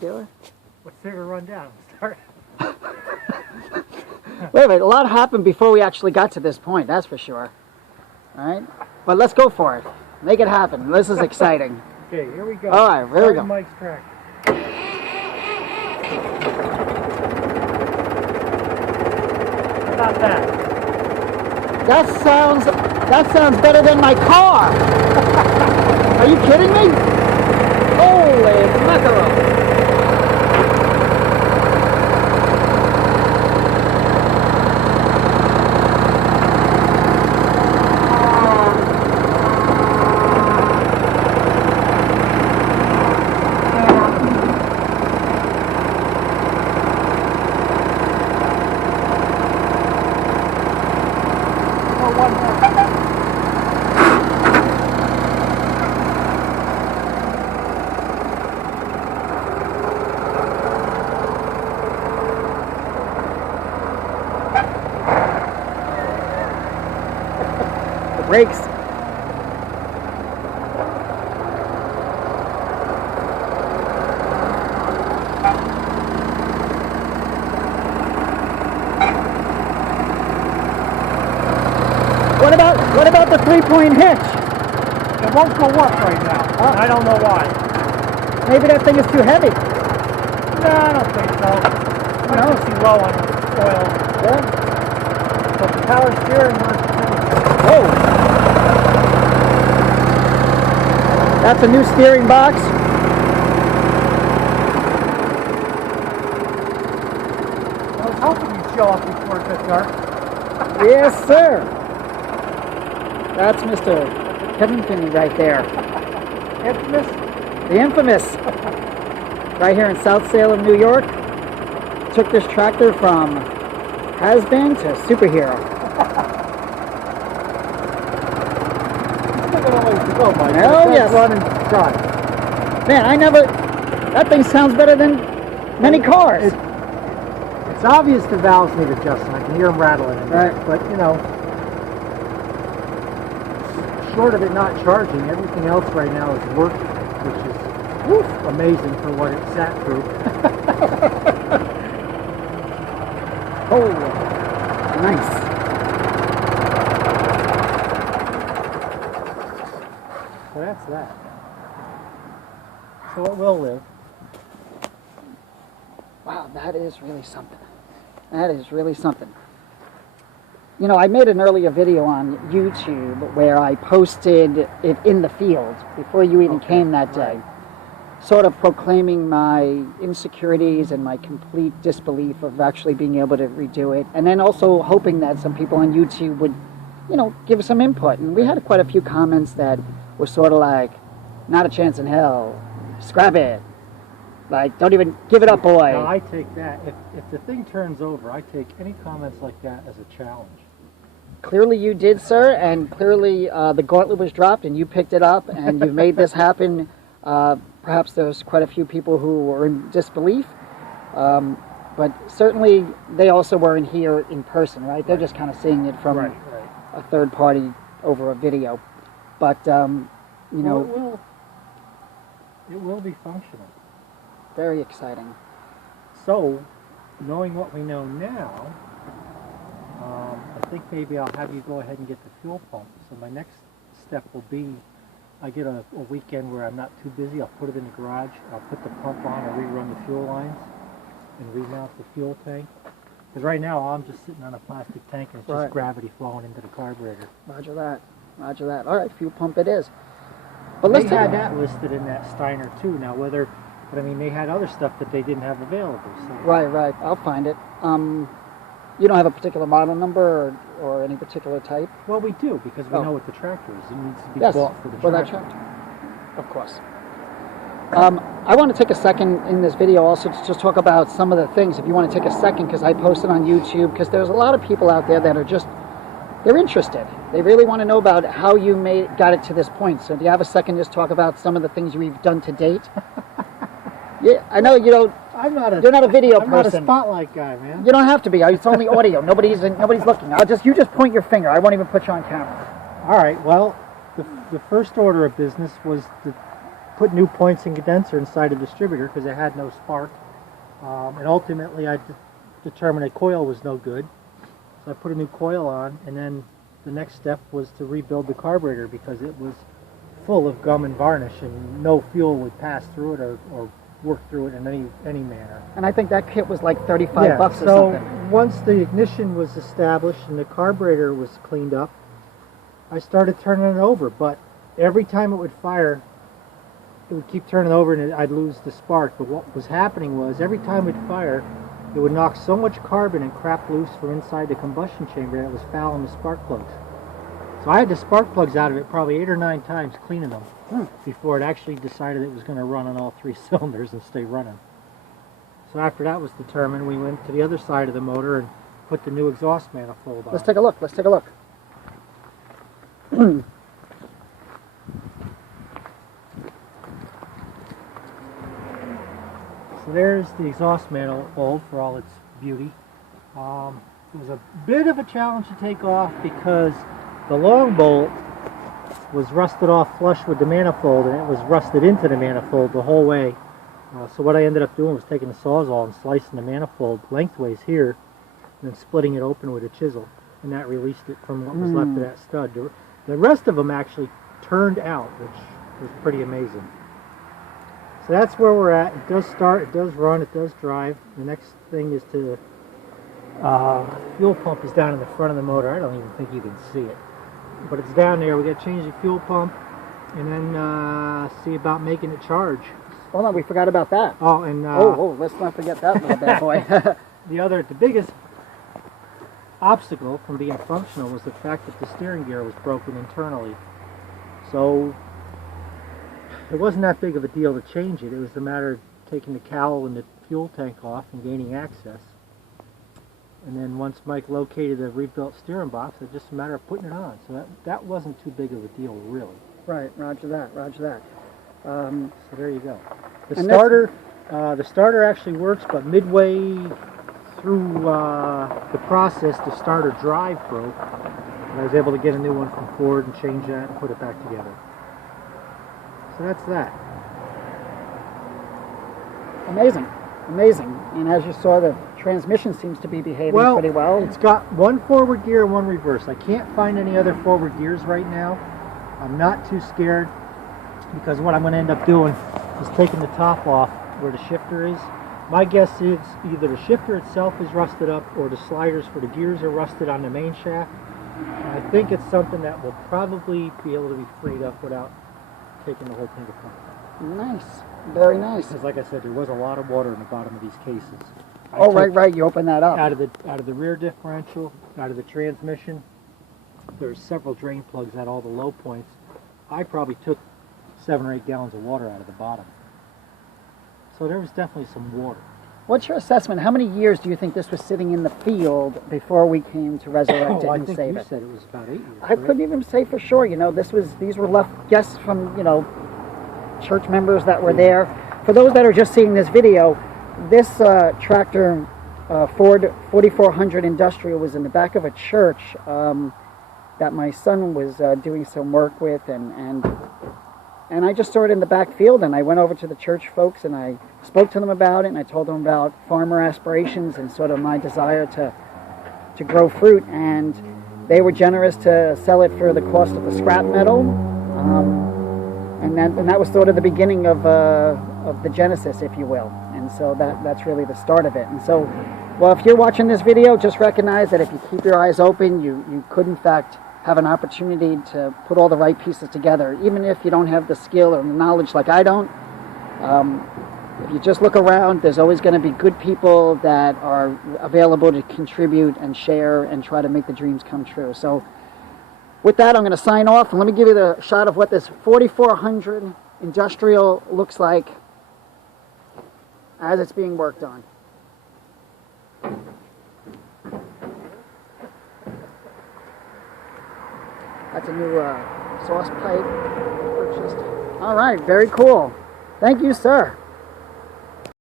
Dealer? Let's take a run down. Start. Wait a minute, a lot happened before we actually got to this point, that's for sure. Alright? But let's go for it. Make it happen. This is exciting. Okay, here we go. Alright, here we go. Mike's tractor. How about that? That sounds better than my car. Are you kidding me? Holy mackerel. Brakes. What about the 3-point hitch? It won't go up right now. Oh. I don't know why. Maybe that thing is too heavy. No, I don't think so. I don't see low on oil. Yeah. But the power steering works pretty. Oh. That's a new steering box. I was hoping you'd show up before it got dark. Yes, sir. That's Mr. Kevin Finney right there. Infamous? The infamous. Right here in South Salem, New York. Took this tractor from has-been to superhero. Still got a ways to go, Mike. Oh, yes. Run and drive. Man, that thing sounds better than many cars. It's obvious the valves need adjusting. I can hear them rattling in there. Right. But, you know, short of it not charging, everything else right now is working, which is amazing for what it sat through. Oh, nice. So that's that. So it will live. Wow, that is really something. That is really something. You know, I made an earlier video on YouTube where I posted it in the field before you even came that day, sort of proclaiming my insecurities and my complete disbelief of actually being able to redo it, and then also hoping that some people on YouTube would, you know, give some input. And we had quite a few comments that were sort of like, not a chance in hell, scrap it, like, don't even give it up, boy. Now, I take that. If the thing turns over, I take any comments like that as a challenge. Clearly you did, sir, and clearly the gauntlet was dropped and you picked it up and you've made this happen. Perhaps there's quite a few people who were in disbelief, but certainly they also weren't here in person, right? They're just kind of seeing it from a third party over a video. But, you know... Well, it will be functional. Very exciting. So, knowing what we know now, I think maybe I'll have you go ahead and get the fuel pump. So my next step will be, I get a weekend where I'm not too busy, I'll put it in the garage, I'll put the pump on, I'll rerun the fuel lines, and remount the fuel tank. Because right now, I'm just sitting on a plastic tank and it's just gravity flowing into the carburetor. Roger that. Roger that. All right, fuel pump it is. But they had that listed in that Steiner too. Now whether, but I mean, they had other stuff that they didn't have available. So. Right. I'll find it. You don't have a particular model number or any particular type? Well, we do, because we know what the tractor is. It needs to be bought for the tractor. That tractor. Of course. I want to take a second in this video also to just talk about some of the things, if you want to take a second, because I posted on YouTube, because there's a lot of people out there that are just, they're interested. They really want to know about how you got it to this point. So do you have a second to just talk about some of the things you've done to date? Yeah, I know you don't. You're not a video person. I'm not a spotlight guy, man. You don't have to be. It's only audio. Nobody's looking. You just point your finger. I won't even put you on camera. All right. Well, the first order of business was to put new points and condenser inside the distributor because it had no spark. And ultimately I determined a coil was no good. So I put a new coil on, and then the next step was to rebuild the carburetor because it was full of gum and varnish and no fuel would pass through it or work through it in any manner. And I think that kit was like 35 bucks or so something. once the ignition was established and the carburetor was cleaned up, I started turning it over, but every time it would fire, it would keep turning over and I'd lose the spark. But what was happening was every time it would fire, it would knock so much carbon and crap loose from inside the combustion chamber that it was fouling the spark plugs. So I had the spark plugs out of it probably 8 or 9 times cleaning them before it actually decided it was going to run on all 3 cylinders and stay running. So after that was determined, we went to the other side of the motor and put the new exhaust manifold on. Let's take a look. Let's take a look. So there's the exhaust manifold for all its beauty. It was a bit of a challenge to take off because the long bolt was rusted off flush with the manifold, and it was rusted into the manifold the whole way. So what I ended up doing was taking the Sawzall and slicing the manifold lengthways here, and then splitting it open with a chisel, and that released it from what was left of that stud. The rest of them actually turned out, which was pretty amazing. So that's where we're at. It does start, it does run, it does drive. The next thing is to fuel pump is down in the front of the motor. I don't even think you can see it, but it's down there. We got to change the fuel pump and then see about making it charge. Hold on, we forgot about that. Oh, and let's not forget that little bad boy. the biggest obstacle from being functional was the fact that the steering gear was broken internally. So it wasn't that big of a deal to change it. It was a matter of taking the cowl and the fuel tank off and gaining access. And then once Mike located the rebuilt steering box, it was just a matter of putting it on. So that wasn't too big of a deal, really. Right, roger that, roger that. So there you go. The starter actually works, but midway through the process, the starter drive broke. And I was able to get a new one from Ford and change that and put it back together. So that's that. Amazing, amazing. And as you saw, the transmission seems to be behaving pretty well. It's got one forward gear and one reverse. I can't find any other forward gears right now. I'm not too scared because what I'm going to end up doing is taking the top off where the shifter is. My guess is either the shifter itself is rusted up or the sliders for the gears are rusted on the main shaft. And I think it's something that will probably be able to be freed up without taking the whole thing apart. Nice, very nice. Because like I said, there was a lot of water in the bottom of these cases. Right, you open that up. Out of the rear differential, out of the transmission, there's several drain plugs at all the low points. I probably took 7 or 8 gallons of water out of the bottom. So there was definitely some water. What's your assessment? How many years do you think this was sitting in the field before we came to resurrect it and save it? I think you said it was about 8 years. I couldn't even say for sure. You know, these were left guests from, church members that were there. For those that are just seeing this video, this tractor, Ford 4400 Industrial, was in the back of a church that my son was doing some work with, and I just saw it in the back field, and I went over to the church folks and I spoke to them about it, and I told them about farmer aspirations and sort of my desire to grow fruit, and they were generous to sell it for the cost of the scrap metal, and that was sort of the beginning of the genesis, if you will, and so that's really the start of it. And so, well, if you're watching this video, just recognize that if you keep your eyes open, you could in fact have an opportunity to put all the right pieces together, even if you don't have the skill or the knowledge like I don't. If you just look around, there's always going to be good people that are available to contribute and share and try to make the dreams come true. So with that, I'm going to sign off, and let me give you the shot of what this 4400 Industrial looks like as it's being worked on. That's a new sauce pipe purchased. All right, very cool. Thank you, sir.